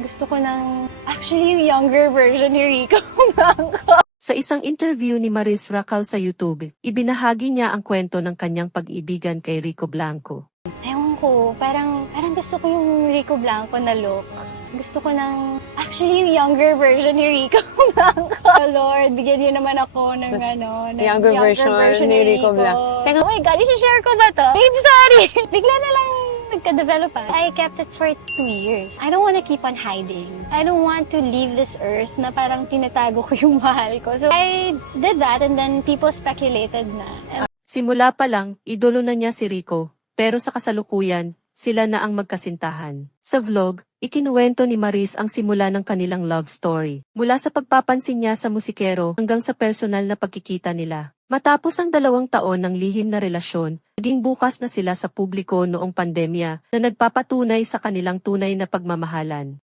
Gusto ko actually yung younger version ni Rico Blanco. Sa isang interview ni Maris Racal sa YouTube, ibinahagi niya ang kwento ng kanyang pag-ibigan kay Rico Blanco. Ewan ko, parang gusto ko yung Rico Blanco na look. Gusto ko actually yung younger version ni Rico Blanco. Oh Lord, bigyan niyo naman ako ng Younger version ni Rico Blanco. Oh my God, i-share ko ba to? Babe, sorry! Bigla na lang nagka-develop pa. I kept it for 2 years. I don't want to keep on hiding. I don't want to leave this earth na parang tinatago ko yung mahal ko. So I did that and then people speculated na. Simula pa lang, idolo na niya si Rico, pero sa kasalukuyan, sila na ang magkasintahan. Sa vlog, ikinuwento ni Maris ang simula ng kanilang love story. Mula sa pagpapansin niya sa musikero hanggang sa personal na pagkikita nila. Matapos ang 2 taon ng lihim na relasyon, naging bukas na sila sa publiko noong pandemya na nagpapatunay sa kanilang tunay na pagmamahalan.